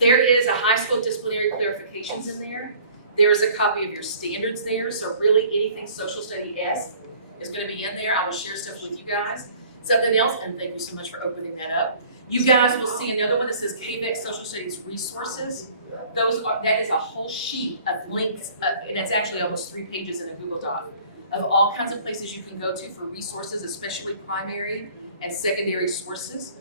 There is a high school disciplinary clarifications in there. There is a copy of your standards there, so really anything social study-esque is going to be in there. I will share stuff with you guys. Something else, and thank you so much for opening that up. You guys will see another one that says KVEC Social Studies Resources. That is a whole sheet of links, and it's actually almost 3 pages in a Google Doc, of all kinds of places you can go to for resources, especially primary and secondary sources.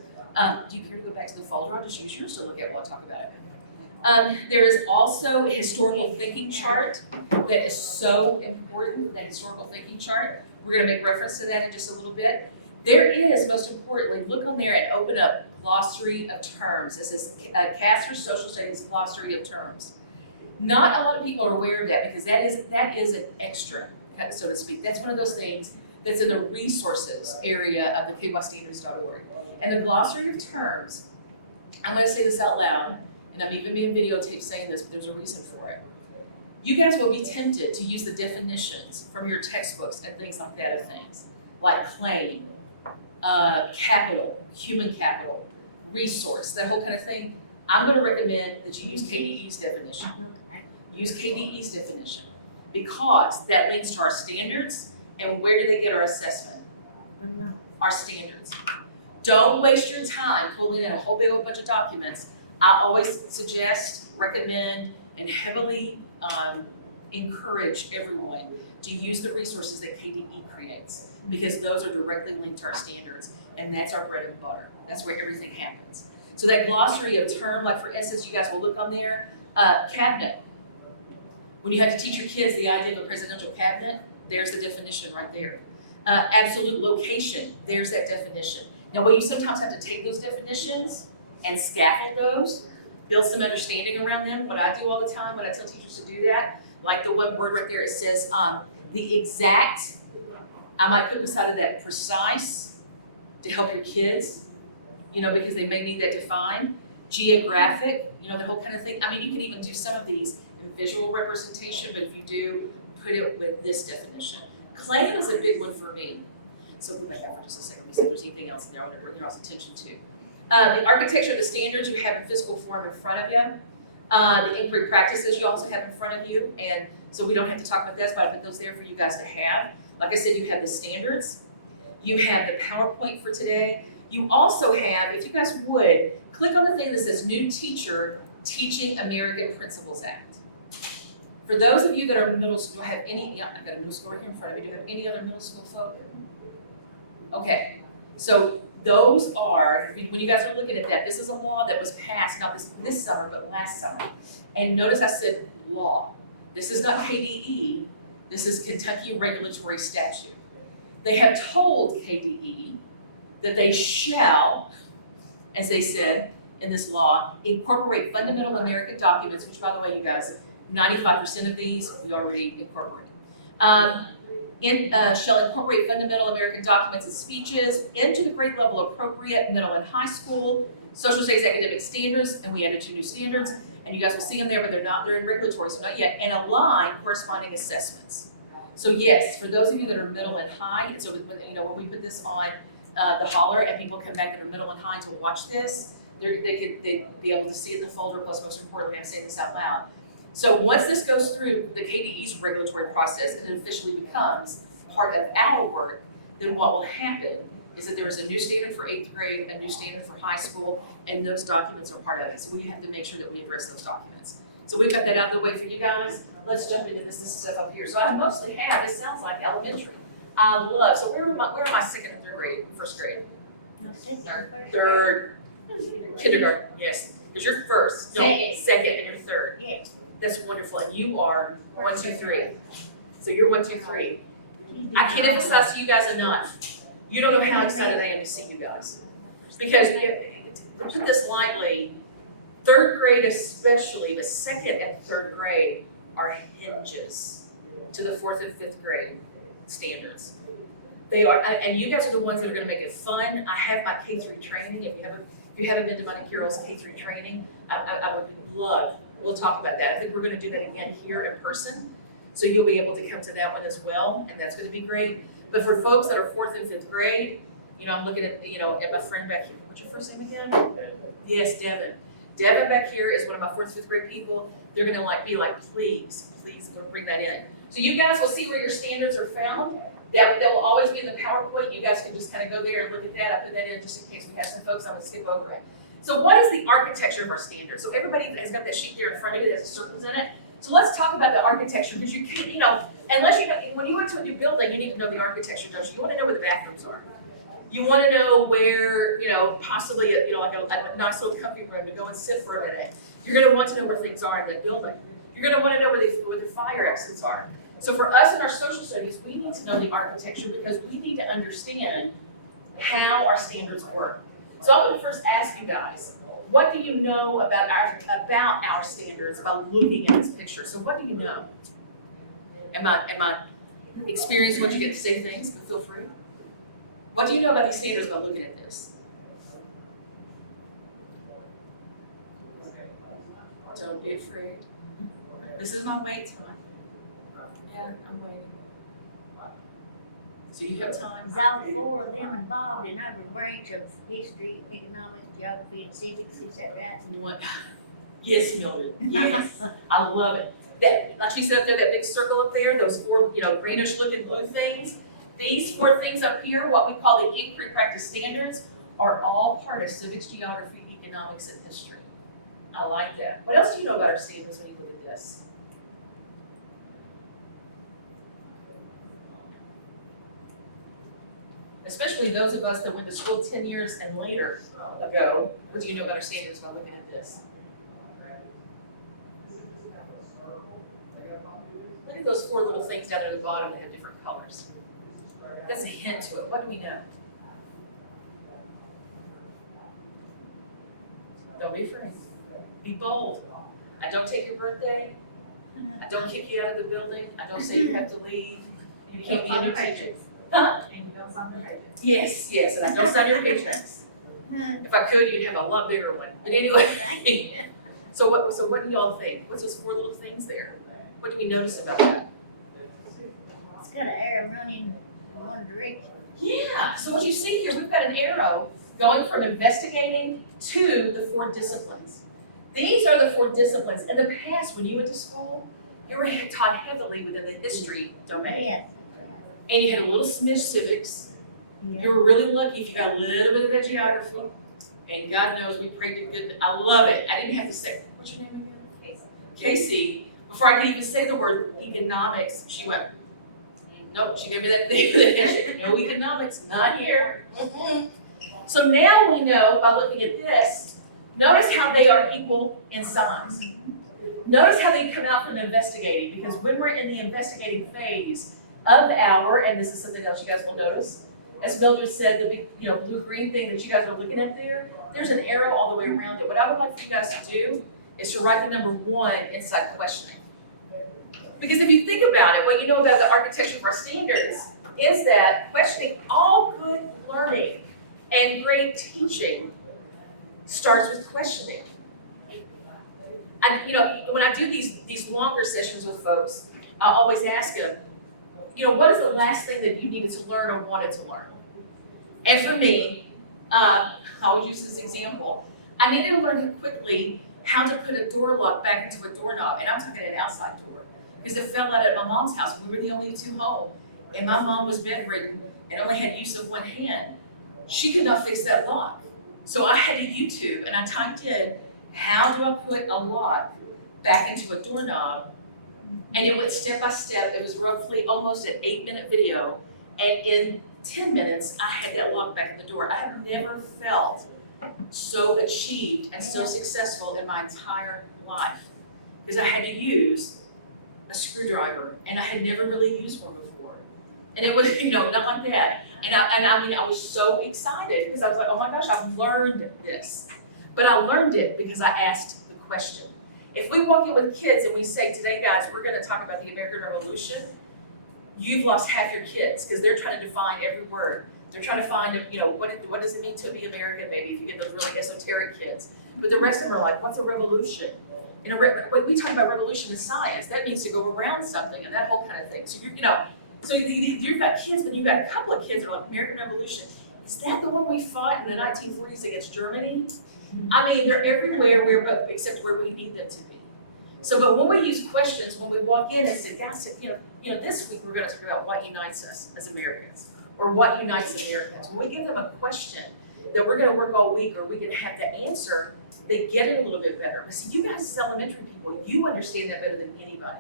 Do you care to go back to the folder? I'll just use yours to look at while I talk about it. There is also a historical thinking chart that is so important, that historical thinking chart. We're going to make reference to that in just a little bit. There is, most importantly, look on there and open up glossary of terms. This is Castor's Social Studies Glossary of Terms. Not a lot of people are aware of that because that is an extra, so to speak. That's one of those things that's in the resources area of the kystandards.org. And the glossary of terms, I'm going to say this out loud, and I'm even being videotaped saying this, but there's a reason for it. You guys will be tempted to use the definitions from your textbooks and things like that of things, like claim, capital, human capital, resource, that whole kind of thing. I'm going to recommend that you use KDE's definition. Use KDE's definition because that links to our standards, and where do they get our assessment? Our standards. Don't waste your time pulling in a whole big old bunch of documents. I always suggest, recommend, and heavily encourage everyone to use the resources that KDE creates because those are directly linked to our standards, and that's our bread and butter. That's where everything happens. So that glossary of term, like for instance, you guys will look on there, cabinet. When you have to teach your kids the idea of a presidential cabinet, there's the definition right there. Absolute location, there's that definition. Now, what you sometimes have to take those definitions and scaffold those, build some understanding around them. What I do all the time when I tell teachers to do that, like the one word right there, it says the exact, I might put beside of that precise to help your kids, because they may need that defined. Geographic, the whole kind of thing. I mean, you can even do some of these in visual representation, but if you do, put it with this definition. Claim is a big one for me. So we'll back up for just a second. Let me see if there's anything else in there I want to bring your attention to. The architecture, the standards you have in physical form in front of you. The inquiry practices you also have in front of you. And so we don't have to talk about this, but I put those there for you guys to have. Like I said, you have the standards. You have the PowerPoint for today. You also have, if you guys would, click on the thing that says New Teacher Teaching American Principles Act. For those of you that are middle school, have any, I've got a middle school right here in front of me. Do you have any other middle school folk? Okay, so those are, when you guys are looking at that, this is a law that was passed, not this summer, but last summer. And notice I said law. This is not KDE, this is Kentucky Regulatory Statute. They have told KDE that they shall, as they said in this law, incorporate fundamental American documents, which by the way, you guys, 95% of these we already incorporate. Shall incorporate fundamental American documents and speeches into the grade level appropriate middle and high school, social studies academic standards, and we added 2 new standards, and you guys will see them there, but they're in regulatory, so not yet, and align corresponding assessments. So yes, for those of you that are middle and high, and so when we put this on the holler and people come back that are middle and high to watch this, they'd be able to see it in the folder, plus most importantly, I'm saying this out loud. So once this goes through the KDE's regulatory process and it officially becomes part of our work, then what will happen is that there is a new standard for 8th grade, a new standard for high school, and those documents are part of it. So we have to make sure that we address those documents. So we've got that out of the way for you guys. Let's jump into this stuff up here. So I mostly have, this sounds like elementary. So where are my second and third grade, first grade? Third. Kindergarten, yes. Because you're first, second, and you're third. That's wonderful. And you are 1, 2, 3. So you're 1, 2, 3. I can't emphasize to you guys enough. You don't know how excited I am to see you guys. Because, to put this lightly, third grade especially, the second and third grade are hinges to the 4th and 5th grade standards. They are, and you guys are the ones that are going to make it fun. I have my K3 training. If you haven't been to Monte Carlo's K3 training, I would love. We'll talk about that. I think we're going to do that again here in person, so you'll be able to come to that one as well, and that's going to be great. But for folks that are 4th and 5th grade, I'm looking at at my friend back here. What's your first name again? Yes, Devin. Devin back here is one of my 4th and 5th grade people. They're gonna be like, please bring that in. So you guys will see where your standards are found. That will always be in the PowerPoint. You guys can just kind of go there and look at that. I put that in just in case we have some folks. I'm gonna skip over it. So what is the architecture of our standards? So everybody has got that sheet there in front of you that has circles in it. So let's talk about the architecture, because you can't, unless when you went to a new building, you need to know the architecture, don't you? You want to know where the bathrooms are. You want to know where, possibly, like a nice little comfy room to go and sit for a minute. You're going to want to know where things are in that building. You're going to want to know where the fire exits are. So for us in our social studies, we need to know the architecture because we need to understand how our standards work. So I'm going to first ask you guys, what do you know about our standards by looking at this picture? So what do you know? Am I experienced once you get to say things, but feel free. What do you know about these standards by looking at this? Don't be afraid. This is my wait time. Yeah, I'm waiting. So you have time. About 4 of them involved in every branch of history, economics, geography, and civics, is that right? What? Yes, Mildred. Yes, I love it. That, like she said up there, that big circle up there, those 4, greenish looking blue things. These 4 things up here, what we call the inquiry practice standards, are all part of civics, geography, economics, and history. I like that. What else do you know about our standards when you look at this? Especially those of us that went to school 10 years and later ago, what do you know about our standards by looking at this? Look at those 4 little things down at the bottom that have different colors. That's a hint to it. What do we know? Don't be afraid. Be bold. I don't take your birthday. I don't kick you out of the building. I don't say you have to leave. You can't be a new teacher. Huh? And you don't sign the paper. Yes, and I don't sign your paychecks. If I could, you'd have a lot bigger one. But anyway, so what do y'all think? What's those 4 little things there? What do we notice about that? It's got an arrow running in one direction. Yeah, so what you see here, we've got an arrow going from investigating to the 4 disciplines. These are the 4 disciplines. In the past, when you went to school, you were taught heavily within the history domain. Yes. And you had a little smidge civics. Yeah. You were really lucky if you got a little bit of that geography. And God knows we prayed to good. I love it. I didn't have to say, what's your name again? Casey. Before I could even say the word economics, she went, nope, she gave me that thing. No economics, not here. So now we know by looking at this, notice how they are equal in size. Notice how they come out from investigating, because when we're in the investigating phase of our, and this is something else you guys will notice, as Mildred said, the big, blue-green thing that you guys are looking at there, there's an arrow all the way around it. What I would like for you guys to do is to write the number 1 inside questioning. Because if you think about it, what you know about the architecture of our standards is that questioning, all good learning and great teaching starts with questioning. And when I do these longer sessions with folks, I always ask them, what is the last thing that you needed to learn or wanted to learn? And for me, I always use this example. I needed to learn quickly how to put a door lock back into a doorknob, and I'm talking an outside door, because it fell out at my mom's house. We were the only 2 home, and my mom was bedridden and only had use of one hand. She could not fix that lock. So I had to YouTube, and I typed in, how do I put a lock back into a doorknob? And it went step by step. It was roughly almost an 8-minute video. And in 10 minutes, I had that lock back in the door. I have never felt so achieved and so successful in my entire life, because I had to use a screwdriver, and I had never really used one before. And it was, not like that. And I was so excited, because I was like, oh my gosh, I've learned this. But I learned it because I asked the question. If we walk in with kids and we say, today guys, we're gonna talk about the American Revolution, you've lost half your kids, because they're trying to define every word. They're trying to find, what does it mean to be American, maybe, if you get those really esoteric kids. But the rest of them are like, what's a revolution? When we talk about revolution in science, that means to go around something and that whole kind of thing. So so you've got kids, but you've got a couple of kids that are like, American Revolution, is that the one we fought in the 1940s against Germany? I mean, they're everywhere, except where we need them to be. So, but when we use questions, when we walk in and say, guys, this week we're going to talk about what unites us as Americans, or what unites Americans. When we give them a question that we're going to work all week, or we can have the answer, they get it a little bit better. But see, you guys as elementary people, you understand that better than anybody,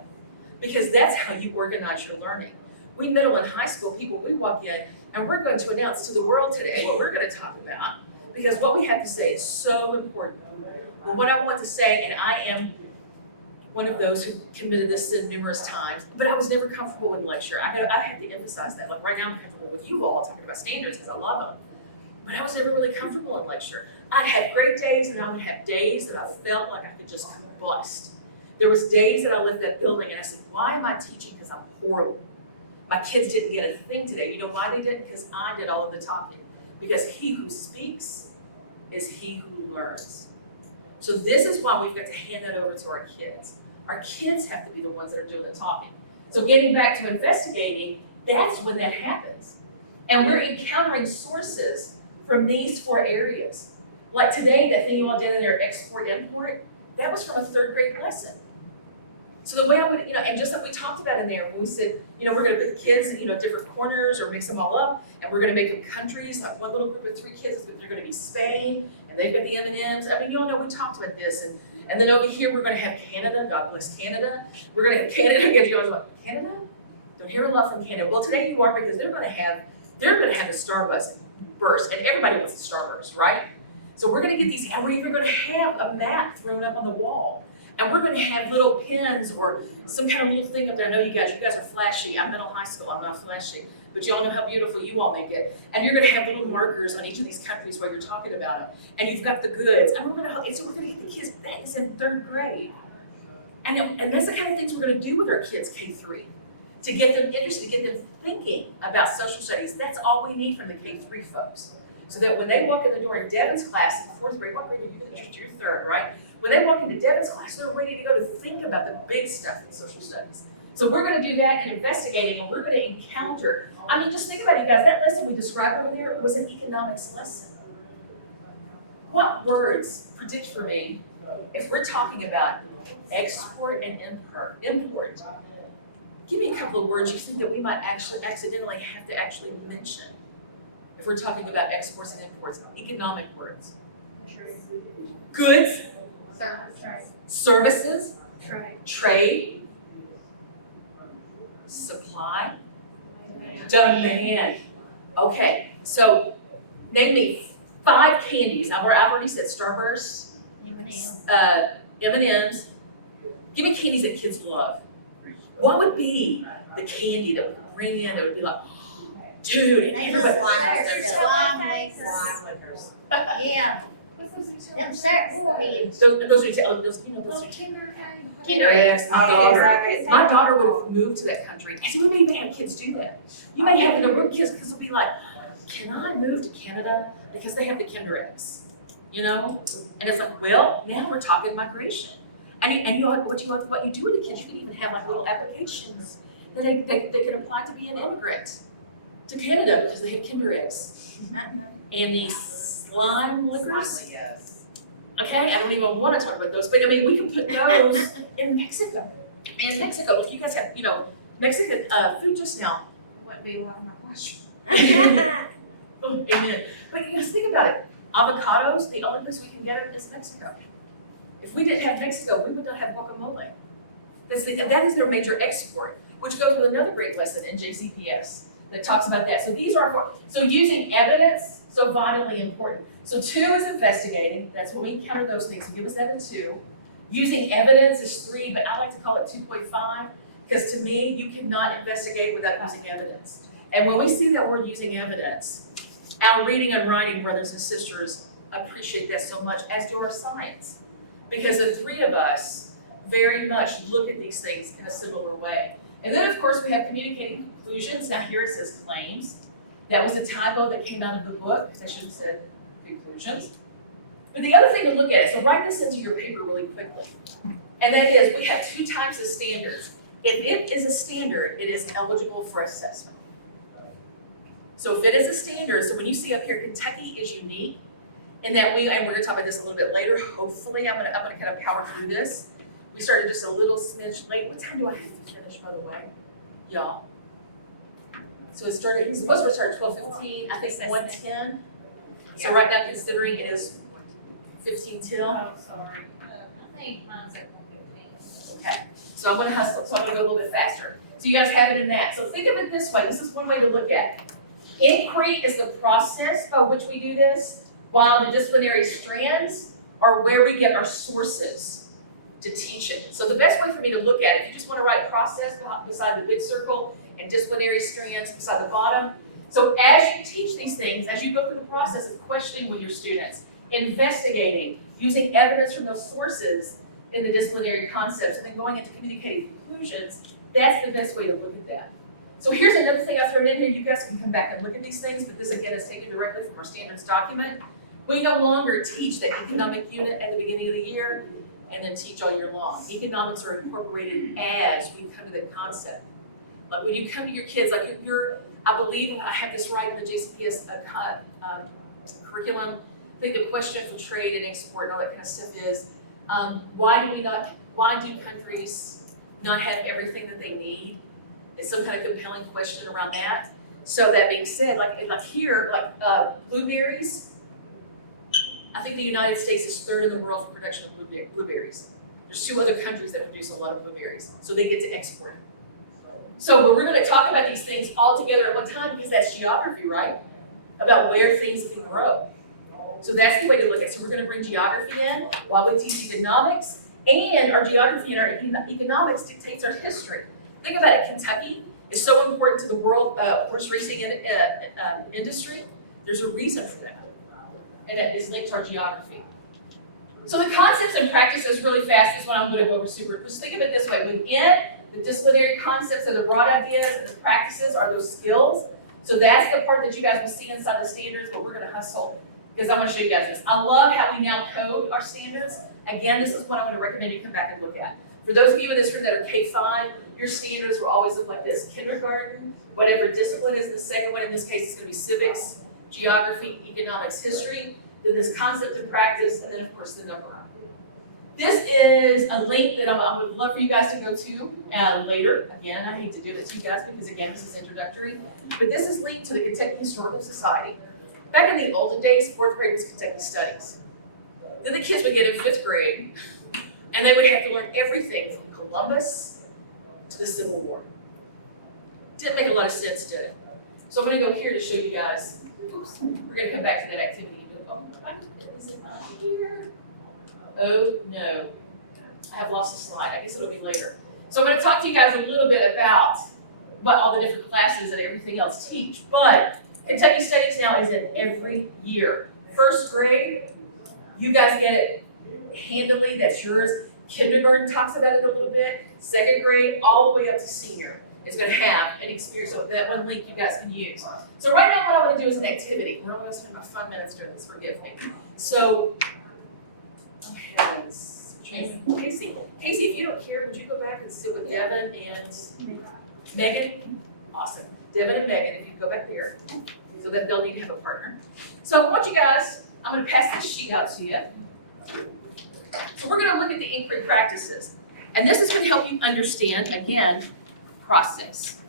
because that's how you organize your learning. We middle and high school people, we walk in and we're going to announce to the world today what we're going to talk about, because what we have to say is so important. And what I want to say, and I am one of those who committed this sin numerous times, but I was never comfortable in lecture. I have to emphasize that. Like right now I'm comfortable with you all talking about standards because I love them, but I was never really comfortable in lecture. I'd have great days and I would have days that I felt like I could just combust. There was days that I left that building and I said, why am I teaching? Because I'm horrible. My kids didn't get a thing today. You know why they didn't? Because I did all of the talking. Because he who speaks is he who learns. So this is why we've got to hand that over to our kids. Our kids have to be the ones that are doing the talking. So getting back to investigating, that's when that happens. And we're encountering sources from these 4 areas. Like today, that thing you all did in there, export, import, that was from a 3rd grade lesson. So the way I would, and just like we talked about in there, when we said, we're gonna put the kids in, different corners or mix them all up, and we're gonna make them countries, like one little group of 3 kids, they're gonna be Spain, and they've got the M&Ms. I mean, you all know we talked about this, and then over here, we're gonna have Canada, God bless Canada. We're gonna have Canada, again, you guys are like, Canada? Don't hear a lot from Canada. Well, today you are, because they're gonna have the Starburst burst, and everybody wants the Starburst, right? So we're gonna get these, and we're even gonna have a map thrown up on the wall. And we're gonna have little pins or some kind of little thing up there. I know you guys are flashy. I'm middle high school, I'm not flashy. But you all know how beautiful you all make it. And you're gonna have little markers on each of these countries while you're talking about them. And you've got the goods. And we're gonna get the kids, that is in 3rd grade. And that's the kind of things we're gonna do with our kids, K3. To get them interested, to get them thinking about social studies. That's all we need from the K3 folks. So that when they walk in the door in Devin's class in 4th grade, what grade are you in? You're 3rd, right? When they walk into Devin's class, they're ready to go to think about the big stuff in social studies. So we're going to do that in investigating, and we're going to encounter. I mean, just think about it, you guys. That lesson we described over there was an economics lesson. What words predict for me if we're talking about export and import? Give me a couple of words you think that we might actually accidentally have to actually mention if we're talking about exports and imports. Economic words. Goods. Services, trade, supply, demand. Okay, so name me 5 candies. I've already said Starburst, M&Ms. Give me candies that kids love. What would be the candy that we could bring in that would be like, dude, and everybody. Slime lickers. Yeah. Them certain kids. Those Yes, Exactly. my daughter would have moved to that country. And so we may have kids do that. You may have the room kids because they'll be like, can I move to Canada? Because they have the Kinder Eggs, And it's like, well, now we're talking migration. And you know what you do with the kids, you can even have like little applications that they can apply to be an immigrant to Canada because they have Kinder Eggs. And these slime liquors. Okay, I don't even want to talk about those, but I mean, we can put those in Mexico. In Mexico, if you guys have, Mexican food just now. Wouldn't be one of my questions. Oh, amen. But think about it. Avocados, the only place we can get them is Mexico. If we didn't have Mexico, we would not have guacamole. That is their major export, which goes with another great lesson in JCPS that talks about that. So these are, so using evidence, so vitally important. So 2 is investigating, that's when we encounter those things, so give us that in 2. Using evidence is 3, but I like to call it 2.5, because to me, you cannot investigate without using evidence. And when we see that word using evidence, our reading and writing brothers and sisters appreciate that so much, as do our science. Because the 3 of us very much look at these things in a similar way. And then of course we have communicating conclusions. Now here it says claims. That was a typo that came out of the book, because I should have said conclusions. But the other thing to look at, so write this into your paper really quickly. And that is, we have 2 types of standards. If it is a standard, it is eligible for assessment. So fit is a standard. So when you see up here, Kentucky is unique in that and we're gonna talk about this a little bit later. Hopefully, I'm gonna kind of power through this. We started just a little smidge late. What time do I have to finish, by the way, y'all? So it's supposed to start at 12:15. I think 1:10. So right now, considering it is 15 till. Oh, sorry. I think mine's at 1:15. Okay. So I'm gonna hustle. So I'm gonna go a little bit faster. So you guys have it in that. So think of it this way. This is one way to look at it. Inquiry is the process by which we do this, while the disciplinary strands are where we get our sources to teach it. So the best way for me to look at it, if you just want to write process beside the big circle and disciplinary strands beside the bottom. So as you teach these things, as you go through the process of questioning with your students, investigating, using evidence from those sources in the disciplinary concepts, and then going into communicating conclusions, that's the best way to look at that. So here's another thing I've thrown in here. You guys can come back and look at these things, but this again is taken directly from our standards document. We no longer teach the economic unit at the beginning of the year and then teach all year long. Economics are incorporated as we come to the concept. Like when you come to your kids, like if I believe I have this right in the JCPS curriculum. I think the question for trade and export and all that kind of stuff is, why do countries not have everything that they need? It's some kind of compelling question around that. So that being said, like here, blueberries, I think the United States is third in the world for production of blueberries. There's 2 other countries that produce a lot of blueberries, so they get to export. So we're going to talk about these things all together at one time because that's geography, right? About where things can grow. So that's the way to look at it. So we're going to bring geography in while we teach economics, and our geography and our economics dictates our history. Think about it. Kentucky is so important to the world horse racing industry. There's a reason for that, and it is linked to our geography. So the concepts and practices really fast is what I'm going to go over super. Just think of it this way. Within the disciplinary concepts are the broad ideas, and the practices are those skills. So that's the part that you guys will see inside the standards, but we're going to hustle because I want to show you guys this. I love how we now code our standards. Again, this is what I'm going to recommend you come back and look at. For those of you in this room that are K-5, your standards will always look like this. Kindergarten, whatever discipline is the second one, in this case it's going to be civics, geography, economics, history, then this concept and practice, and then of course the number. This is a link that I would love for you guys to go to later. Again, I hate to do it to you guys because again, this is introductory, but this is linked to the Kentucky Historical Society. Back in the olden days, 4th grade was Kentucky Studies. Then the kids would get in 5th grade, and they would have to learn everything from Columbus to the Civil War. Didn't make a lot of sense, did it? So I'm going to go here to show you guys. Oops, we're going to come back to that activity. Is it not here? Oh no, I have lost a slide. I guess it'll be later. So I'm going to talk to you guys a little bit about what all the different classes and everything else teach. But Kentucky Studies now is in every year. 1st grade, you guys get it handily. That's yours. Kindergarten talks about it a little bit. 2nd grade, all the way up to senior is going to have an experience. So that one link you guys can use. So right now, what I want to do is an activity. We're only going to spend about 5 minutes doing this. Forgive me. So, oh heavens, Casey, if you don't care, would you go back and sit with Devin and Megan? Awesome. Devin and Megan, if you go back there, so that they'll need to have a partner. So I want you guys, I'm going to pass this sheet out to you. So we're going to look at the inquiry practices. And this is going to help you understand, again, process.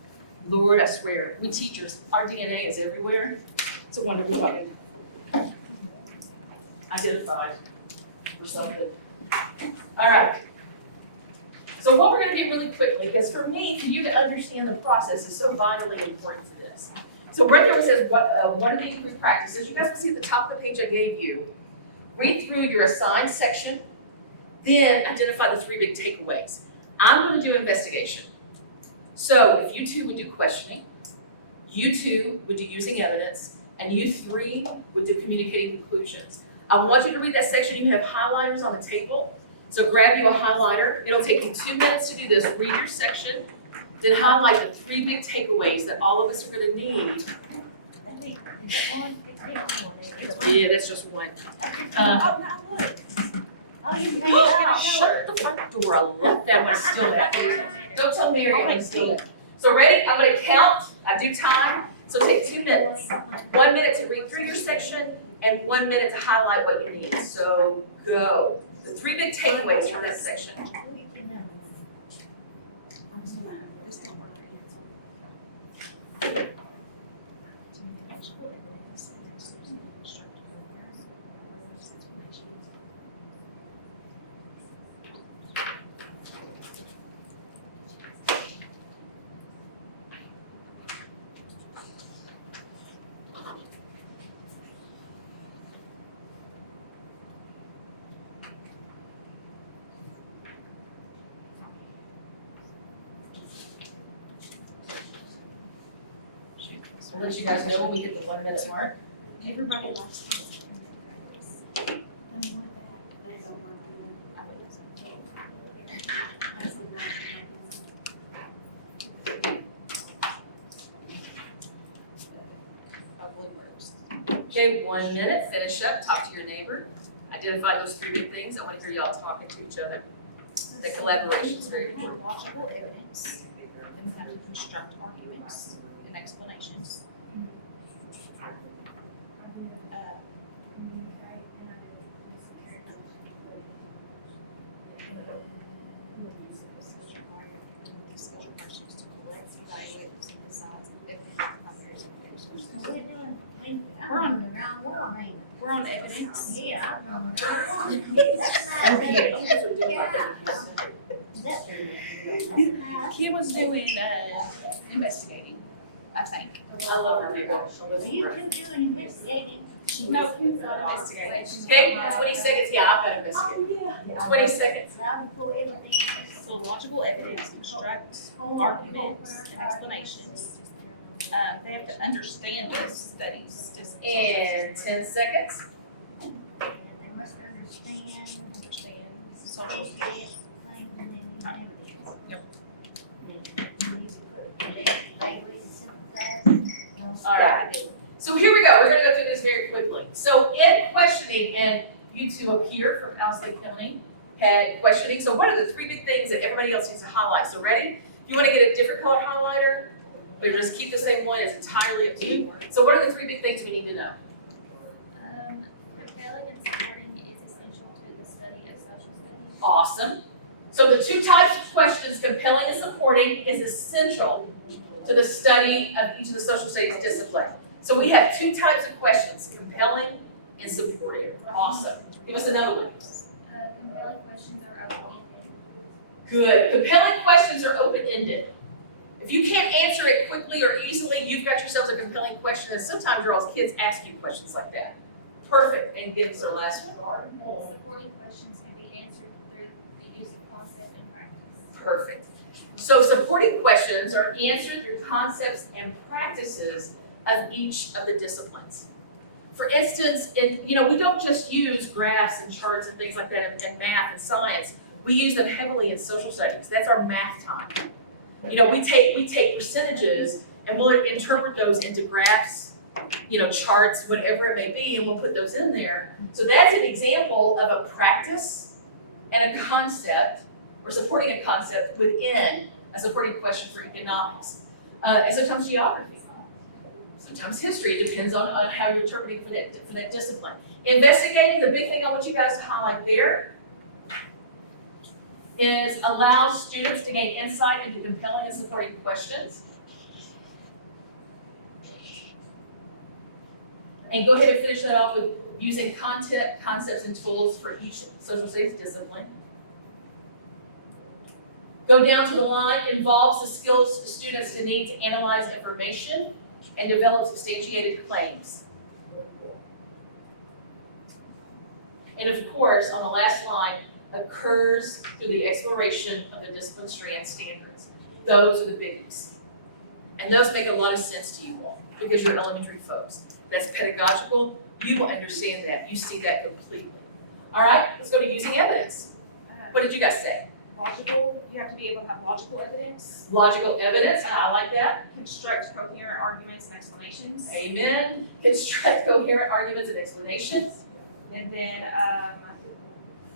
Lord, I swear, we teachers, our DNA is everywhere. It's a wonder we fucking identified or something. All right. So what we're going to do really quickly, because for me, for you to understand the process is so vitally important to this. So right there it says, what are the inquiry practices? You guys can see at the top of the page I gave you. Read through your assigned section, then identify the 3 big takeaways. I'm going to do investigation. So if you 2 would do questioning, you 2 would do using evidence, and you 3 would do communicating conclusions. I want you to read that section. You have highlighters on the table. So grab you a highlighter. It'll take you 2 minutes to do this. Read your section, then highlight the 3 big takeaways that all of us are going to need. Yeah, that's just one. Shut the front door. I left that one still back. Don't tell Mary I'm still there. So ready? I'm going to count. I do time. So take 2 minutes. 1 minute to read through your section and 1 minute to highlight what you need. So go. The 3 big takeaways from that section. I'll let you guys know when we hit the 1 minute mark. Everybody likes to. Okay, 1 minute, finish up, talk to your neighbor. Identify those 3 big things. I want to hear y'all talking to each other. The collaboration is very important. Logical evidence and how to construct arguments and explanations. Special questions to collect, evaluate, and synthesize evidence, comparison, and sources. We're on evidence. Kim was doing investigating, I think. I love her neighbor. She'll live forever. No, Kim's not investigating. Okay, 20 seconds. Yeah, I've got to investigate. 20 seconds. So logical evidence constructs arguments and explanations. They have to understand these studies. And 10 seconds. Understand social skills. All right. So here we go. We're going to go through this very quickly. So in questioning, and you two up here from Alice Lake County had questioning. So what are the 3 big things that everybody else needs to highlight? So ready? If you want to get a different color highlighter, or just keep the same one, it's entirely up to you. So what are the 3 big things we need to know? Compelling and supporting is essential to the study of social studies. Awesome. So the 2 types of questions, compelling and supporting, is essential to the study of each of the social studies disciplines. So we have 2 types of questions, compelling and supporting. Awesome. Give us another one. Compelling questions are open-ended. Good. Compelling questions are open-ended. If you can't answer it quickly or easily, you've got yourselves a compelling question, and sometimes your kids ask you questions like that. Perfect. And give us our last one. Supporting questions can be answered through the use of concept and practice. Perfect. So supporting questions are answered through concepts and practices of each of the disciplines. For instance, we don't just use graphs and charts and things like that in math and science. We use them heavily in social studies. That's our math time. We take percentages and we'll interpret those into graphs, charts, whatever it may be, and we'll put those in there. So that's an example of a practice and a concept, or supporting a concept within a supporting question for economics. And sometimes geography. Sometimes history. It depends on how you're interpreting for that discipline. Investigating, the big thing I want you guys to highlight there is allow students to gain insight into compelling and supporting questions. And go ahead and finish that off with using content, concepts, and tools for each social studies discipline. Go down to the line, involves the skills students need to analyze information and develop substantiated claims. And of course, on the last line, occurs through the exploration of the discipline strand standards. Those are the biggies. And those make a lot of sense to you all because you're elementary folks. That's pedagogical. You will understand that. You see that completely. All right, let's go to using evidence. What did you guys say? Logical, you have to be able to have logical evidence. Logical evidence, I like that. Construct coherent arguments and explanations. Amen. Construct coherent arguments and explanations. And then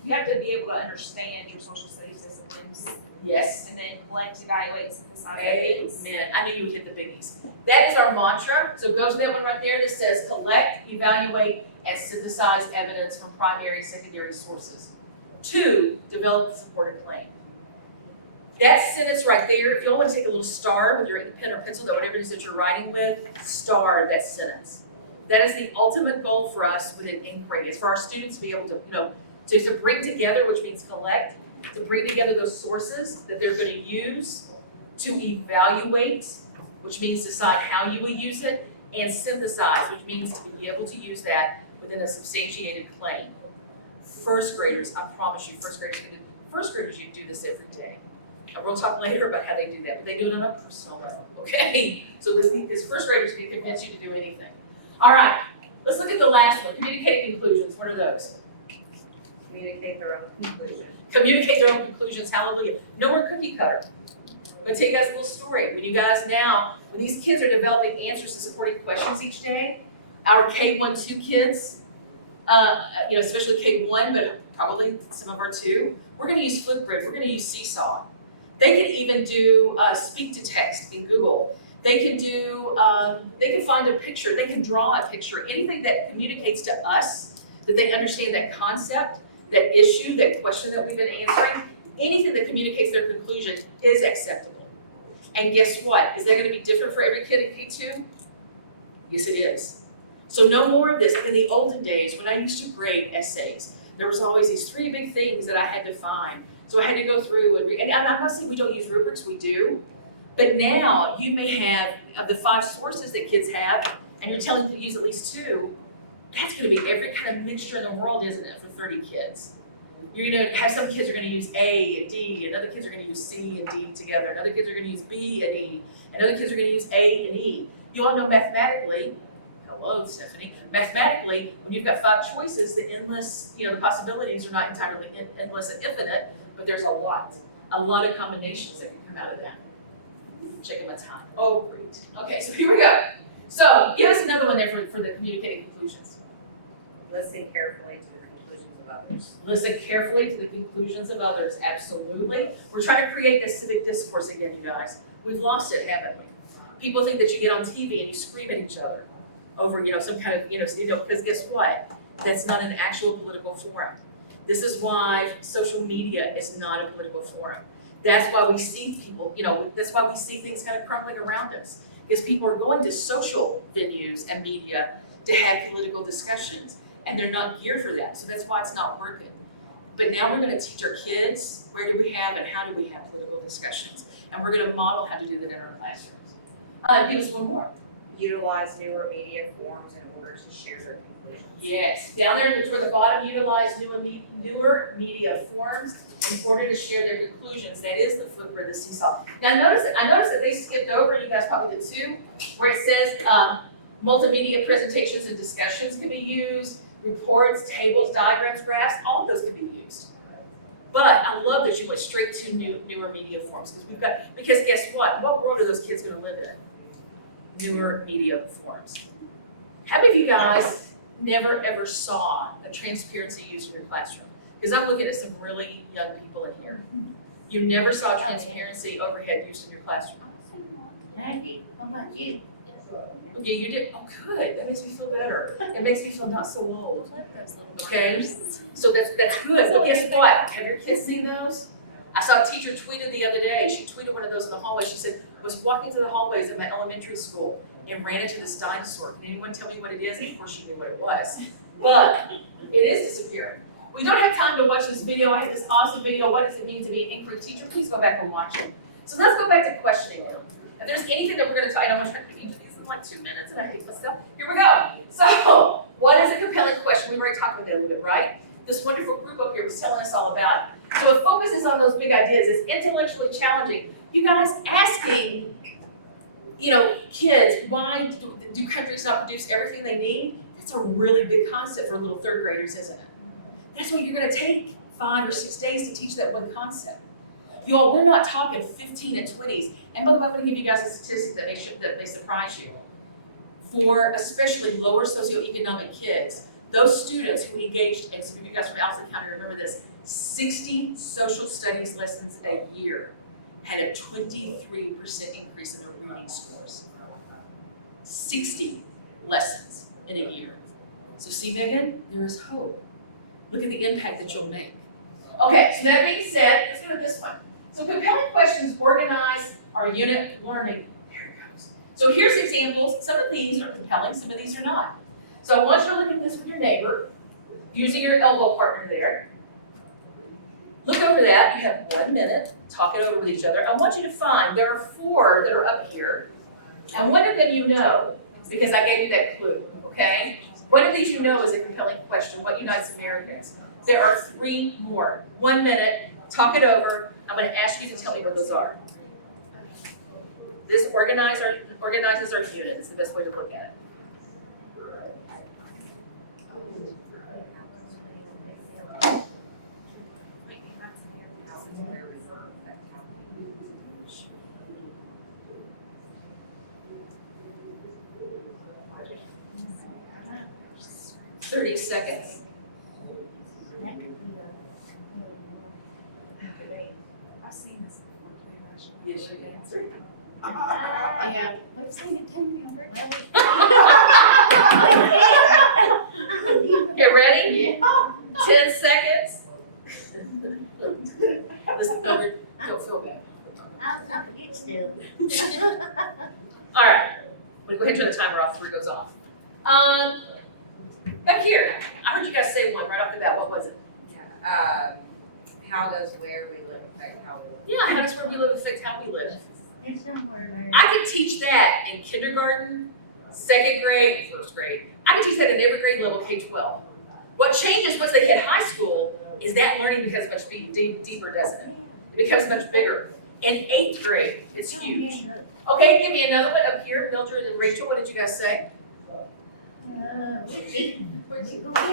you have to be able to understand your social studies disciplines. Yes. And then collect, evaluate, synthesize Amen. I knew you would hit the biggies. That is our mantra. So go to that one right there that says collect, evaluate, and synthesize evidence from primary and secondary sources. 2, develop a supported claim. That sentence right there, if you all want to take a little star with your pen or pencil, or whatever it is that you're writing with, star that sentence. That is the ultimate goal for us with an inquiry, is for our students to be able to, to bring together, which means collect, to bring together those sources that they're going to use, to evaluate, which means decide how you will use it, and synthesize, which means to be able to use that within a substantiated claim. First graders, I promise you, first graders, you do this every day. And we'll talk later about how they do that, but they do it on a personal level, okay? So this first graders can convince you to do anything. All right, let's look at the last one, communicate conclusions. What are those? Communicate their own conclusion. Communicate their own conclusions, hallelujah. No more cookie cutter. I'm gonna tell you guys a little story. When these kids are developing answers to supporting questions each day, our K1, 2 kids, especially K1, but probably some of our 2, we're gonna use Flipgrid, we're gonna use Seesaw. They can even do speak to text in Google. They can find a picture, they can draw a picture, anything that communicates to us that they understand that concept, that issue, that question that we've been answering, anything that communicates their conclusion is acceptable. And guess what? Is that going to be different for every kid at K2? Yes, it is. So no more of this. In the olden days, when I used to grade essays, there was always these 3 big things that I had to find. So I had to go through and read. And I'm not saying we don't use rubrics, we do. But now you may have, of the 5 sources that kids have, and you're telling them to use at least 2, that's going to be every kind of mixture in the world, isn't it, for 30 kids? You're going to have some kids are going to use A and D, and other kids are going to use C and D together, and other kids are going to use B and E, and other kids are going to use A and E. You all know mathematically, hello Stephanie, mathematically, when you've got 5 choices, the endless, the possibilities are not entirely endless and infinite, but there's a lot of combinations that can come out of that. Checking my time. Oh, great. Okay, so here we go. So give us another one there for the communicating conclusions. Listen carefully to the conclusions of others. Listen carefully to the conclusions of others, absolutely. We're trying to create this civic discourse again, you guys. We've lost it, haven't we? People think that you get on TV and you scream at each other over, some kind of, because guess what? That's not an actual political forum. This is why social media is not a political forum. That's why we see people, that's why we see things kind of crumbling around us. Because people are going to social venues and media to have political discussions, and they're not geared for that. So that's why it's not working. But now we're going to teach our kids where do we have and how do we have political discussions. And we're going to model how to do that in our classrooms. Give us one more. Utilize newer media forms in order to share their conclusions. Yes, down there toward the bottom, utilize newer media forms in order to share their conclusions. That is the Flipgrid, the Seesaw. Now I noticed that they skipped over, and you guys probably did too, where it says multimedia presentations and discussions can be used, reports, tables, diagrams, graphs, all of those can be used. But I love that you went straight to newer media forms because guess what? What world are those kids going to live in? Newer media forms. How many of you guys never ever saw a transparency used in your classroom? Because I'm looking at some really young people in here. You never saw transparency overhead used in your classroom. Maggie, how about you? Yeah, you did. Oh, good. That makes me feel better. It makes me feel not so old. Okay, so that's good. But guess what? Have your kids seen those? I saw a teacher tweeted the other day. She tweeted one of those in the hallway. She said, was walking through the hallways of my elementary school and ran into this dinosaur. Can anyone tell me what it is? And of course she knew what it was. But it is disappearing. We don't have time to watch this video. I have this awesome video. What does it mean to be an inquiry teacher? Please go back and watch it. So let's go back to questioning now. If there's anything that we're going to talk, I know I'm trying to do these in like 2 minutes and I hate myself. Here we go. So what is a compelling question? We've already talked about that a little bit, right? This wonderful group up here was telling us all about it. So it focuses on those big ideas. It's intellectually challenging. You guys asking, kids, why do countries not produce everything they need? That's a really big concept for little 3rd graders, isn't it? That's what you're going to take 5 or 6 days to teach that one concept. Y'all, we're not talking 15 and 20s. And by the way, I'm going to give you guys a statistic that may surprise you. For especially lower socioeconomic kids, those students who engaged, and some of you guys from Allison County remember this, 60 social studies lessons a year had a 23% increase in their reading scores. 60 lessons in a year. So see, Megan, there is hope. Look at the impact that you'll make. Okay, so that being said, let's go to this one. So compelling questions organize our unit learning. There it goes. So here's examples. Some of these are compelling, some of these are not. So I want you to look at this with your neighbor, using your elbow partner there. Look over that. You have 1 minute. Talk it over with each other. I want you to find, there are 4 that are up here. And one of them you know, because I gave you that clue, okay? One of these you know is a compelling question. What unites Americans? There are 3 more. 1 minute. Talk it over. I'm going to ask you to tell me what those are. This organizes our unit. It's the best way to look at it. That 30 seconds. could be I've seen this before. Yes, you can answer. Yeah. Let's say it 10 younger. Get ready? Yeah. 10 seconds. Listen, don't feel bad. I'm good still. All right. I'm going to go ahead and turn the timer off before it goes off. Back here, I heard you guys say one right off the bat. What was it? How does where we live affect how we live? Yeah, how does where we live affect how we live? It's somewhere. I could teach that in kindergarten, 2nd grade, 1st grade. I could teach that in every grade level, K-12. What changes once they hit high school is that learning becomes much deeper, doesn't it? It becomes much bigger. In 8th grade, it's huge. Okay, give me another one up here. Mildred and Rachel, what did you guys say?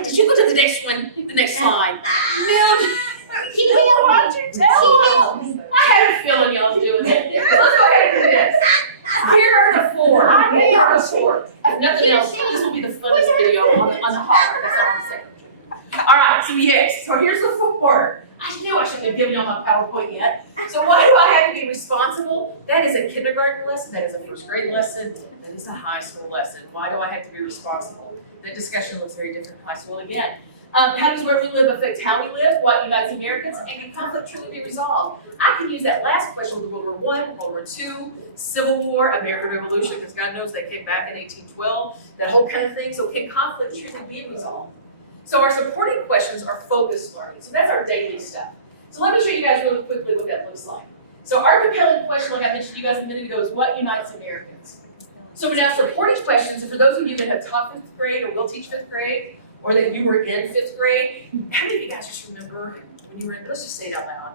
Did you go to the next one, the next slide? Mildred, why don't you tell them? I had a feeling y'all was doing it. Let's go ahead and do this. Here are the 4. Here are the 4. If nothing else, this will be the funnest video on the holler. That's all I'm saying. All right, so yes. So here's the 4. I knew I shouldn't have given y'all my PowerPoint yet. So why do I have to be responsible? That is a kindergarten lesson. That is a 1st grade lesson. That is a high school lesson. Why do I have to be responsible? The discussion looks very different in high school again. How does where we live affect how we live? What unites Americans? And can conflict truly be resolved? I can use that last question with World War I, World War II, Civil War, American Revolution, because God knows they came back in 1812, that whole kind of thing. So can conflict truly be resolved? So our supporting questions are focused learning. So that's our daily stuff. So let me show you guys really quickly what that looks like. So our compelling question, like I mentioned to you guys a minute ago, is what unites Americans? So we now supporting questions, and for those of you that have taught 5th grade or will teach 5th grade, or that you were in 5th grade, how many of you guys just remember when you were in, let's just say it out loud,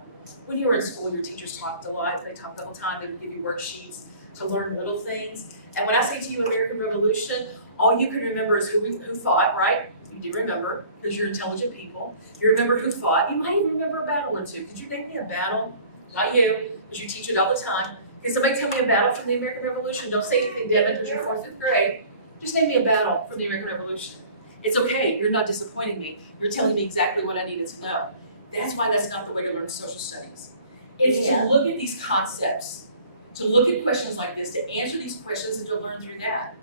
when you were in school, your teachers talked a lot, they talked the whole time, they would give you worksheets to learn little things. And when I say to you American Revolution, all you can remember is who fought, right? You do remember, because you're intelligent people. You remember who fought. You might even remember a battle or two. Could you name me a battle? Not you, because you teach it all the time. Can somebody tell me a battle from the American Revolution? Don't say anything, Devin, because you're 4th, 5th grade. Just name me a battle from the American Revolution. It's okay, you're not disappointing me. You're telling me exactly what I needed to know. That's why that's not the way to learn social studies. It's to look at these concepts, to look at questions like this, to answer these questions and to learn through that.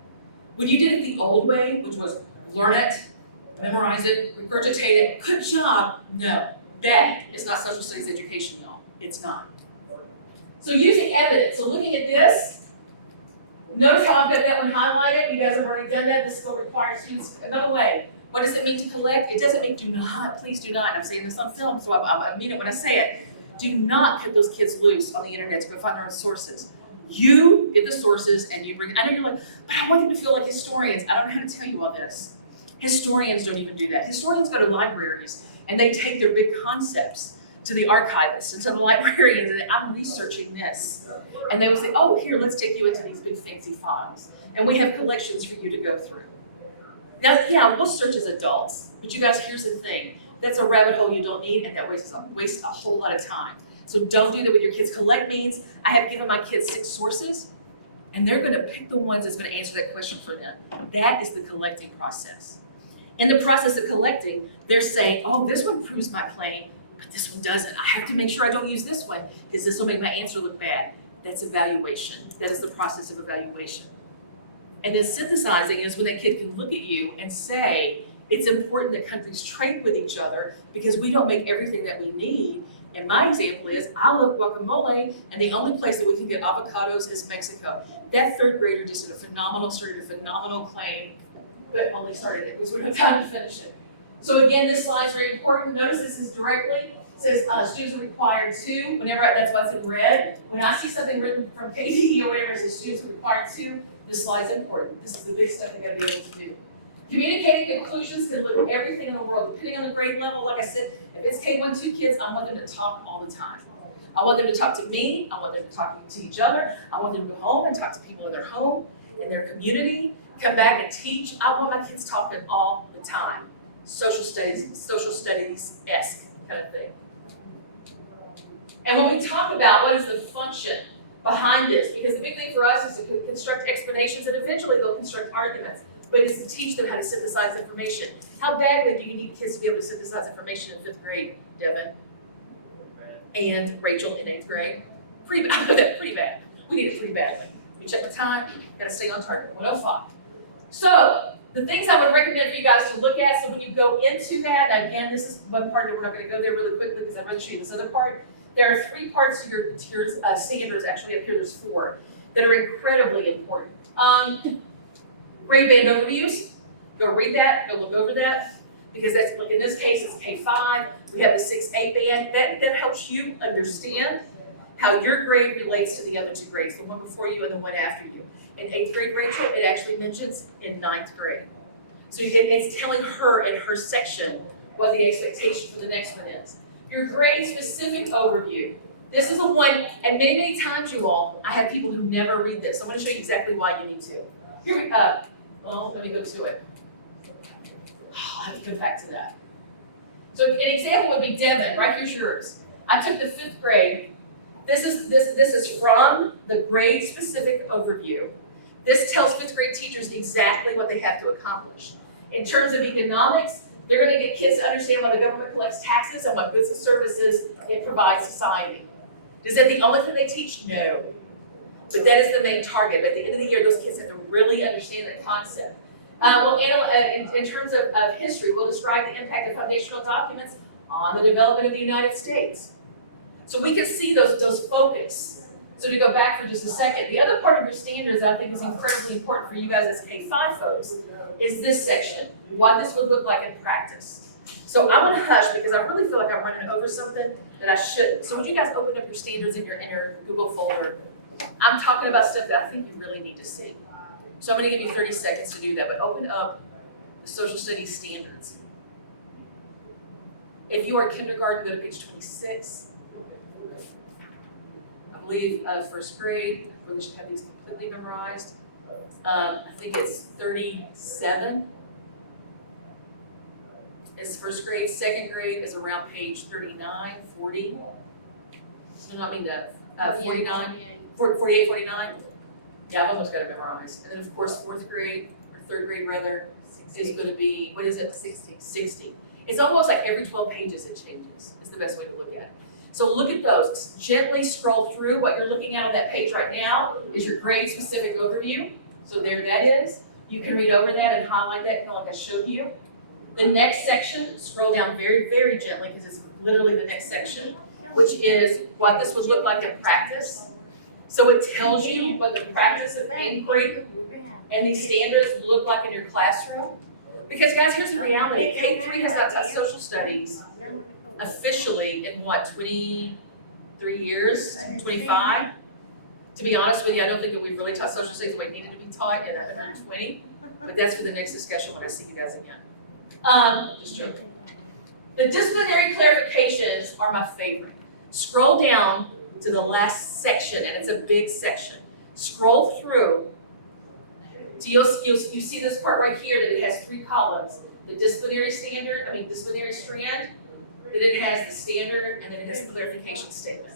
When you did it the old way, which was learn it, memorize it, regurgitate it, good job. No, that is not social studies education, y'all. It's not. So using evidence, so looking at this, notice how I've got that one highlighted. You guys have already done that. This is what requires students. Another way, what does it mean to collect? It doesn't mean do not, please do not. And I'm saying this on film, so I mean it when I say it. Do not cut those kids loose on the internet to go find their own sources. You get the sources and you bring, I know you're like, but I want them to feel like historians. I don't know how to tell you all this. Historians don't even do that. Historians go to libraries and they take their big concepts to the archivists and to the librarians and I'm researching this. And they will say, oh, here, let's take you into these big fancy files. And we have collections for you to go through. Now, yeah, we'll search as adults, but you guys, here's the thing. That's a rabbit hole you don't need and that wastes a whole lot of time. So don't do that with your kids. Collect means I have given my kids 6 sources and they're gonna pick the ones that's gonna answer that question for them. That is the collecting process. In the process of collecting, they're saying, oh, this one proves my claim. but this one doesn't. I have to make sure I don't use this one because this will make my answer look bad. That's evaluation. That is the process of evaluation. And then synthesizing is when that kid can look at you and say, it's important that countries trade with each other because we don't make everything that we need. And my example is, I love guacamole, and the only place that we can get avocados is Mexico. That third grader just started a phenomenal claim, but only started it because we don't have time to finish it. So again, this slide is very important. Notice this is directly, says students are required to, whenever, that's what's in red. When I see something written from KDE or whatever, it says students are required to, this slide is important. This is the big stuff they gotta be able to do. Communicating conclusions can look at everything in the world, depending on the grade level. Like I said, if it's K1, 2 kids, I want them to talk all the time. I want them to talk to me, I want them to talk to each other, I want them to go home and talk to people in their home, in their community, come back and teach. I want my kids talking all the time. Social studies-esque kind of thing. And when we talk about what is the function behind this, because the big thing for us is to construct explanations and eventually they'll construct arguments, but it's to teach them how to synthesize information. How badly do you need kids to be able to synthesize information in 5th grade, Devin? And Rachel in 8th grade? Pretty bad. Pretty bad. We need it pretty badly. We check the time, gotta stay on target, 1:05. So, the things I would recommend for you guys to look at, so when you go into that, again, this is one part that we're not gonna go there really quickly because I'd rather show you this other part. There are 3 parts to your standards, actually up here there's 4, that are incredibly important. Grade band overviews, go read that, go look over that, because that's, like in this case, it's K5, we have the 6-8 band, that helps you understand how your grade relates to the other 2 grades, the one before you and the one after you. In 8th grade, Rachel, it actually mentions in 9th grade. So it's telling her in her section what the expectation for the next one is. Your grade-specific overview. This is the one, and many, many times, you all, I have people who never read this. I'm going to show you exactly why you need to. Here we go. Well, let me go to it. I'll have to come back to that. So an example would be Devin. Right here's yours. I took the 5th grade. This is from the grade-specific overview. This tells 5th grade teachers exactly what they have to accomplish. In terms of economics, they're going to get kids to understand why the government collects taxes and what goods and services it provides society. Is that the only thing they teach? No. But that is the main target. But at the end of the year, those kids have to really understand the concept. In terms of history, we'll describe the impact of foundational documents on the development of the United States. So we can see those focus. So to go back for just a second, the other part of your standards that I think is incredibly important for you guys as K5 folks is this section, what this would look like in practice. So I'm going to hush because I really feel like I'm running over something that I shouldn't. So would you guys open up your standards in your Google folder? I'm talking about stuff that I think you really need to see. So I'm going to give you 30 seconds to do that, but open up the social studies standards. If you are kindergarten, go to page 26. I believe 1st grade, I really should have these completely memorized. I think it's 37 is 1st grade. 2nd grade is around page 39, 40. No, I mean 49, 48, 49. Yeah, I've almost got it memorized. And then of course 4th grade, or 3rd grade rather, is going to be, what is it? 60. It's almost like every 12 pages it changes, is the best way to look at it. So look at those, gently scroll through. What you're looking at on that page right now is your grade specific overview. So there that is. You can read over that and highlight that kind of like I showed you. The next section, scroll down very, very gently because it's literally the next section, which is what this would look like in practice. So it tells you what the practice of inquiry and these standards look like in your classroom. Because guys, here's the reality. K3 has not taught social studies officially in what, 23 years, 25? To be honest with you, I don't think that we've really taught social studies the way it needed to be taught in 120, but that's for the next discussion when I see you guys again. Just joking. The disciplinary clarifications are my favorite. Scroll down to the last section, and it's a big section. Scroll through. So you see this part right here that it has 3 columns. The disciplinary strand, then it has the standard, and then it has the clarification statement.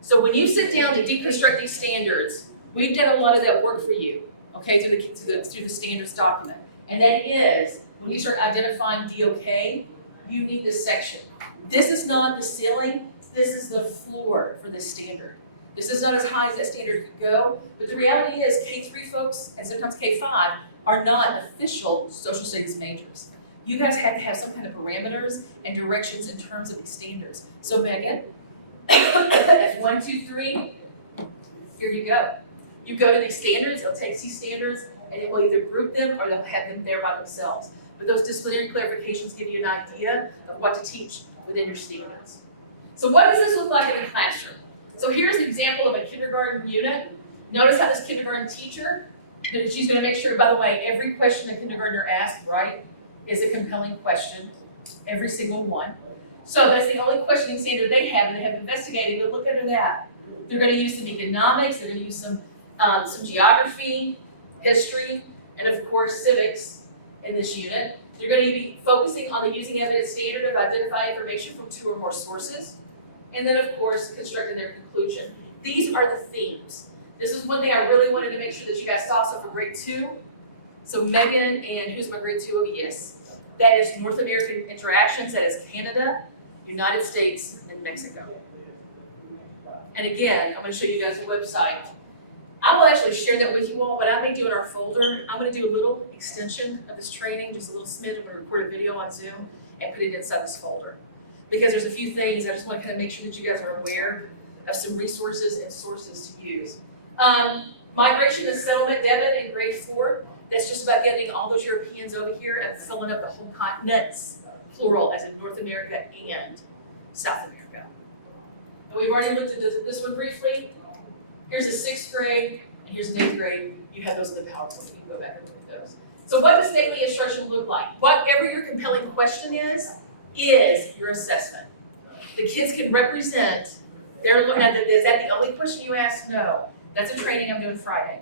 So when you sit down to deconstruct these standards, we've done a lot of that work for you, okay, through the standards document. And that is, when you start identifying DOK, you need this section. This is not the ceiling, this is the floor for this standard. This is not as high as that standard could go, but the reality is K3 folks, and sometimes K5, are not official social studies majors. You guys have to have some kind of parameters and directions in terms of these standards. So Megan, that's 1, 2, 3, here you go. You go to these standards, it'll take these standards, and it will either group them or they'll have them there by themselves. But those disciplinary clarifications give you an idea of what to teach within your standards. So what does this look like in a classroom? So here's an example of a kindergarten unit. Notice how this kindergarten teacher, she's going to make sure, by the way, every question a kindergartner asks, right, is a compelling question, every single one. So that's the only questioning standard they have investigated. But look at that. They're going to use some economics, they're going to use some geography, history, and of course civics in this unit. They're going to be focusing on the using evidence standard of identifying information from 2 or more sources. And then of course, constructing their conclusion. These are the themes. This is one thing I really wanted to make sure that you guys saw. So for grade 2, so Megan and who's my grade 2? Oh yes. That is North American interactions, that is Canada, United States, and Mexico. And again, I'm going to show you guys a website. I will actually share that with you all, but I may do in our folder. I'm going to do a little extension of this training, just a little smidge. I'm going to record a video on Zoom and put it inside this folder. Because there's a few things I just want to kind of make sure that you guys are aware of some resources and sources to use. Migration and settlement, Devin, in grade 4. That's just about getting all those Europeans over here and filling up the whole continents, plural, as in North America and South America. And we've already looked at this one briefly. Here's the 6th grade, and here's the 8th grade. You have those in the PowerPoint. You can go back and look at those. So what does daily instruction look like? Whatever your compelling question is your assessment. The kids can represent, they're looking at is that the only question you ask? No. That's a training I'm doing Friday.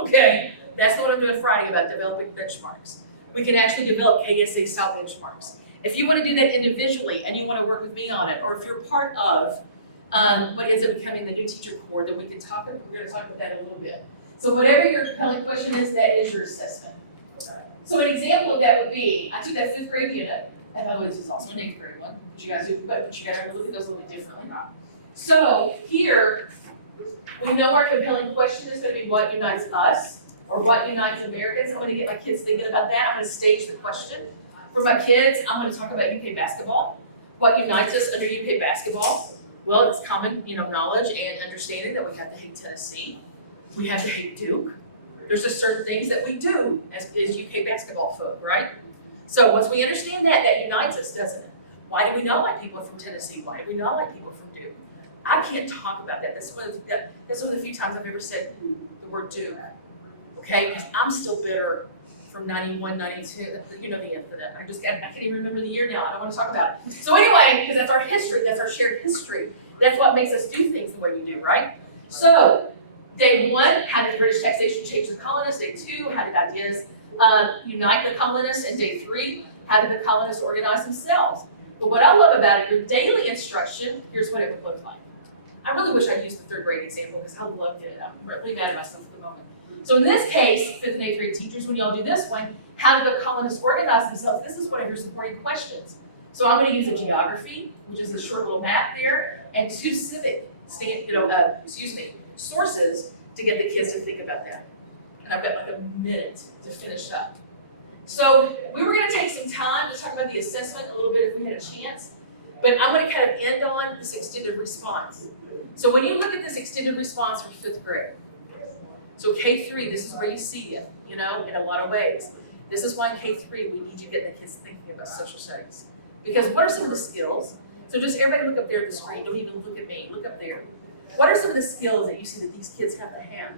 Okay? That's what I'm doing Friday about developing benchmarks. We can actually develop KSA style benchmarks. If you want to do that individually and you want to work with me on it, or if you're part of what ends up becoming the new teacher core, then we're going to talk about that in a little bit. So whatever your compelling question is, that is your assessment. So an example of that would be, I took that 5th grade unit, and by the way, this is also an 8th grade one, but you guys gotta look at those a little differently. So here, we know our compelling question is going to be what unites us, or what unites Americans. I'm going to get my kids thinking about that. I'm going to stage the question. For my kids, I'm going to talk about UK basketball. What unites us under UK basketball? Well, it's common, knowledge and understanding that we have to hate Tennessee. We have to hate Duke. There's just certain things that we do as UK basketball folk, right? So once we understand that, that unites us, doesn't it? Why do we not like people from Tennessee? Why do we not like people from Duke? I can't talk about that. That's one of the few times I've ever said the word Duke. Okay, because I'm still bitter from 91, 92, you know the end for that. I can't even remember the year now. I don't want to talk about it. So anyway, because that's our history, that's our shared history. That's what makes us do things the way we do, right? So, day 1, how did British taxation change the colonists? Day 2, how did ideas unite the colonists? And day 3, how did the colonists organize themselves? But what I love about it, your daily instruction, here's what it would look like. I really wish I used the 3rd grade example because I loved it. I'm really mad at myself at the moment. So in this case, 5th and 8th grade teachers, when y'all do this one, how do the colonists organize themselves? This is one of your supporting questions. So I'm going to use a geography, which is a short little map there, and 2 civic, sources to get the kids to think about that. And I've got like a minute to finish up. So we were going to take some time to talk about the assessment a little bit if we had a chance, but I'm going to kind of end on this extended response. So when you look at this extended response for 5th grade, so K3, this is where you see it, in a lot of ways. This is why in K3 we need you to get the kids thinking about social studies. Because what are some of the skills? So just everybody look up there at the screen, don't even look at me, look up there. What are some of the skills that you see that these kids have to have?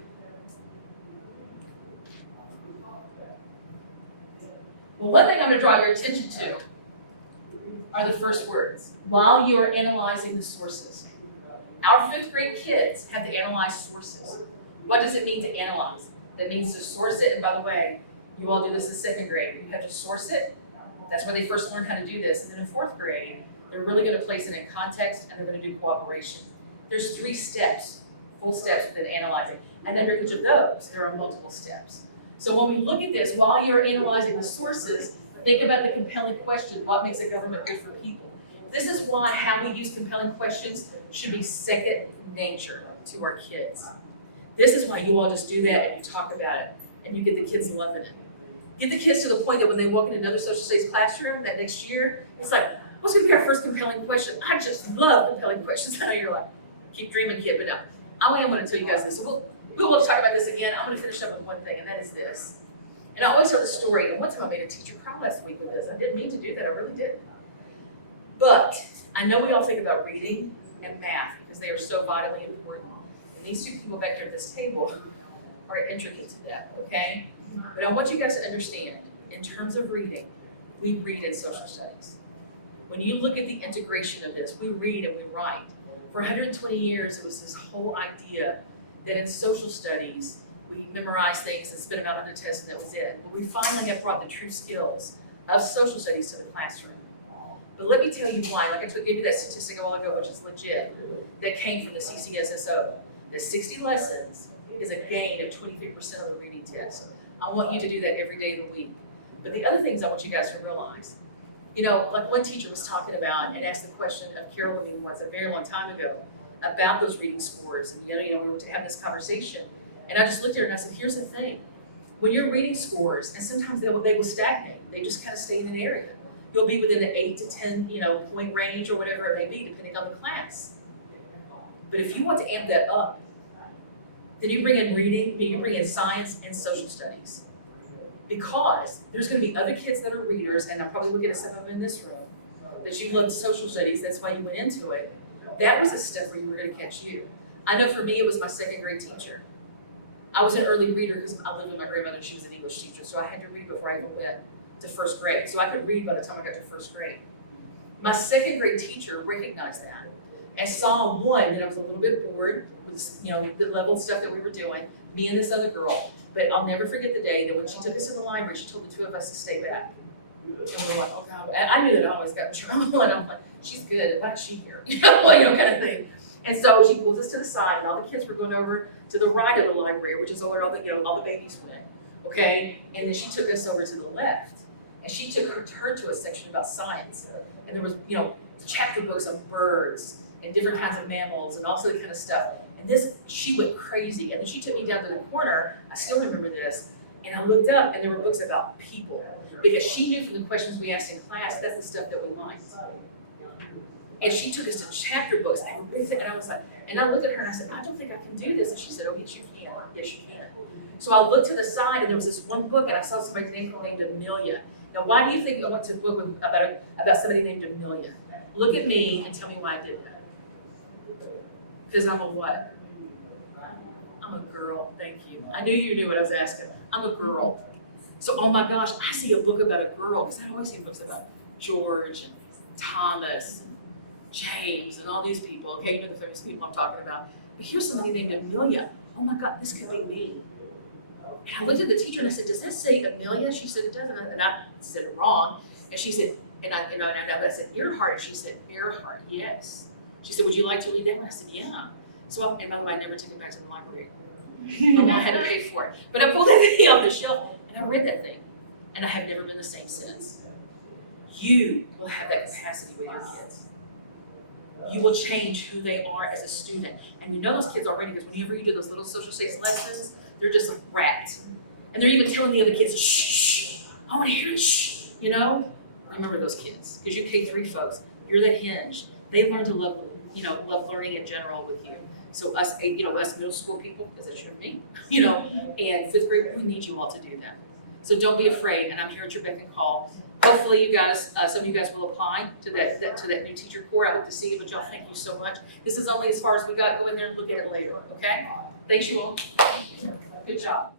Well, one thing I'm going to draw your attention to are the first words, while you are analyzing the sources. Our 5th grade kids have to analyze sources. What does it mean to analyze? That means to source it, and by the way, you all do this in 2nd grade. You have to source it. That's where they first learn how to do this. And then in 4th grade, they're really going to place it in context, and they're going to do cooperation. There's 3 steps, full steps within analyzing. And under each of those, there are multiple steps. So when we look at this, while you're analyzing the sources, think about the compelling question, what makes a government good for people? This is why how we use compelling questions should be second nature to our kids. This is why you all just do that and you talk about it and you get the kids loving it. Get the kids to the point that when they walk in another social studies classroom that next year, it's like, what's gonna be our first compelling question? I just love compelling questions. I know you're like, keep dreaming, kid, but no. I am gonna tell you guys this. So we'll talk about this again. I'm gonna finish up with one thing, and that is this. And I always tell the story, and one time I made a teacher cry last week with this. I didn't mean to do that, I really didn't. But I know we all think about reading and math because they are so vitally important. And these two people back here at this table are intricate to that, okay? But I want you guys to understand, in terms of reading, we read in social studies. When you look at the integration of this, we read and we write. For 120 years, it was this whole idea that in social studies, we memorize things and spit them out on the test and that was it. But we finally have brought the true skills of social studies to the classroom. But let me tell you why, like I gave you that statistic a while ago, which is legit, that came from the CCSSO, that 60 lessons is a gain of 23% of the reading test. I want you to do that every day of the week. But the other things I want you guys to realize, you know, like one teacher was talking about and asked the question of Carol Levine once a very long time ago about those reading scores. And you know, we were to have this conversation. And I just looked at her and I said, here's the thing. When your reading scores, and sometimes they will stagnate, they just kind of stay in an area. You'll be within the 8 to 10, point range or whatever it may be, depending on the class. But if you want to amp that up, then you bring in reading, you bring in science and social studies. Because there's going to be other kids that are readers, and I'm probably looking at some of them in this room, that you loved social studies, that's why you went into it. That was a step where you were going to catch you. I know for me, it was my second grade teacher. I was an early reader because I lived with my grandmother and she was an English teacher, so I had to read before I even went to first grade. So I could read by the time I got to first grade. My second grade teacher recognized that and saw one that I was a little bit bored with, the level of stuff that we were doing, me and this other girl. But I'll never forget the day that when she took us to the library, she told the two of us to stay back. And we were like, oh God. And I knew that I always got in trouble, and I'm like, she's good, why is she here? Kind of thing. And so she pulled us to the side, and all the kids were going over to the right of the library, which is where all the babies went. Okay? And then she took us over to the left, and she took her to a section about science. And there was, chapter books on birds and different kinds of mammals and all sorts of kind of stuff. And she went crazy. And then she took me down to the corner, I still remember this, and I looked up and there were books about people. Because she knew from the questions we asked in class, that's the stuff that we liked. And she took us to chapter books, and they were big, and I was like, and I looked at her and I said, I don't think I can do this. And she said, oh, yes, you can. Yes, you can. So I looked to the side and there was this one book and I saw somebody named Amelia. Now, why do you think I went to a book about somebody named Amelia? Look at me and tell me why I did that. Because I'm a what? I'm a girl, thank you. I knew you knew what I was asking. I'm a girl. So, oh my gosh, I see a book about a girl, because I always see books about George and Thomas and James and all these people, okay, the famous people I'm talking about. But here's somebody named Amelia. Oh my God, this could be me. And I looked at the teacher and I said, does that say Amelia? She said, it doesn't. And I said it wrong. And she said, and I said, Earhart. And she said, Earhart, yes. She said, would you like to read that one? I said, yeah. So, and by the way, I never took it back to the library. My mom had to pay for it. But I pulled that thing off the shelf and I read that thing. And I have never been the same since. You will have that capacity with your kids. You will change who they are as a student. And you know those kids already, because whenever you do those little social studies lessons, they're just like wrapped. And they're even telling the other kids, shh, I want to hear it, shh, Remember those kids, because you K-3 folks, you're the hinge. They learn to love, love learning in general with you. So us, us middle school people, because it should be, and fifth grade, we need you all to do that. So don't be afraid, and I'm here at your beck and call. Hopefully you guys, some of you guys will apply to that new teacher corps. I hope to see you, but y'all, thank you so much. This is only as far as we got. Go in there and look at it later, okay? Thanks you all. Good job.